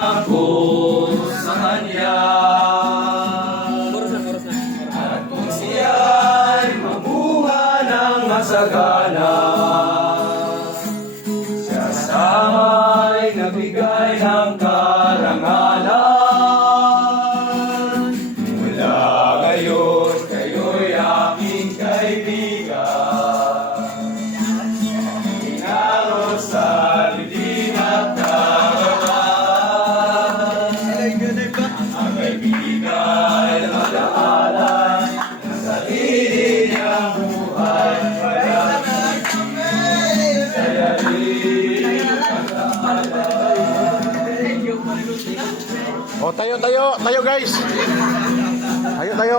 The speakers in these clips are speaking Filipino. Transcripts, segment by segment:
Ako sa kanya. At kung siya'y mabuha ng masagana, siya sama'y nabigay ng karangalan. Mula ngayon, kayo'y aking kaibigan. O, tayo, tayo, tayo guys. Tayo, tayo.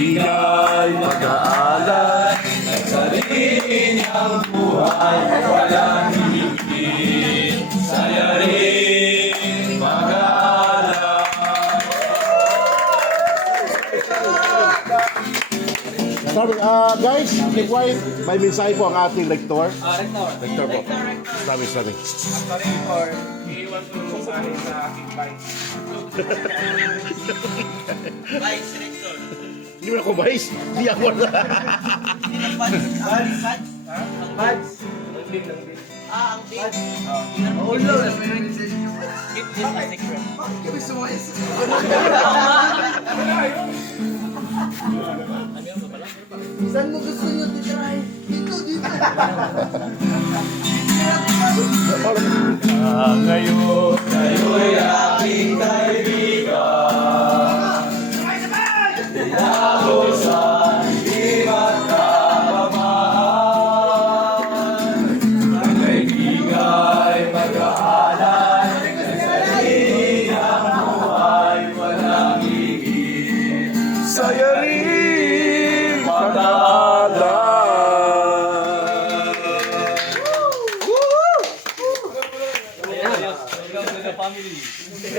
Ika'y pag-aalay At sarili niyang buhay Walang hihigit Saya rin mag-aalay Sorry, uh, guys, be quiet. May mensahe po ang ating lector. Uh, ah, rector. Rector po. Sabi, sorry. Sorry for iiwan ko sa sa aking bike. Bike, Hindi ako mais. Hindi ako na. Bads. Ang bads. Ang big. Ah, ang big. Oh, no. Keep this a secret. Bakit kami sumaya sa... Ano na yun? Ano yun? Saan mo gusto nyo titirahin? Dito, dito. Ah, ngayon, ngayon aking kaibigan. Gracias.